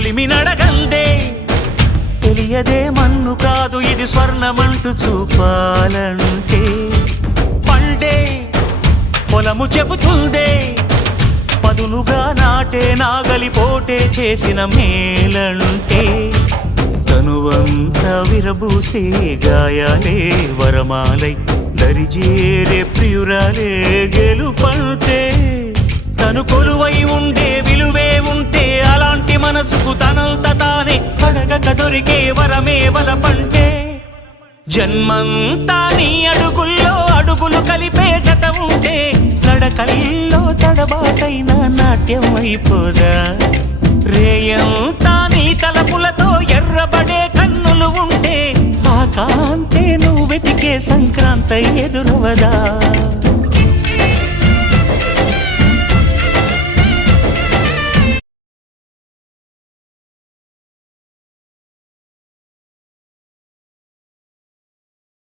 కొలిమి నడగందే తెలియదే మన్ను కాదు ఇది స్వర్ణమంటూ చూపాలంటే పండే పొలము చెబుతుందే పదునుగా నాటే నాగలి పోటే చేసిన మేలంటే తనువంతా విరబూసే గాయాలే వరమాలై దరిజేరే ప్రియురాలే గెలుపంటే తను కొలువై ఉండే విలువే ఉంటే అలాంటి మనసుకు తనంత తానే అడగక దొరికే వరమే వలపంటే జన్మంతా నీ అడుగుల్లో అడుగులు కలిపే జత ఉంటే నడకల్లో తడబాటైన నాట్యం అయిపోదా రేయంతా నీ తలపులతో ఎర్రబడే కన్నులు ఉంటే ఆ కాంతే నువ్వు వెతికే సంక్రాంతి ఎదురవదా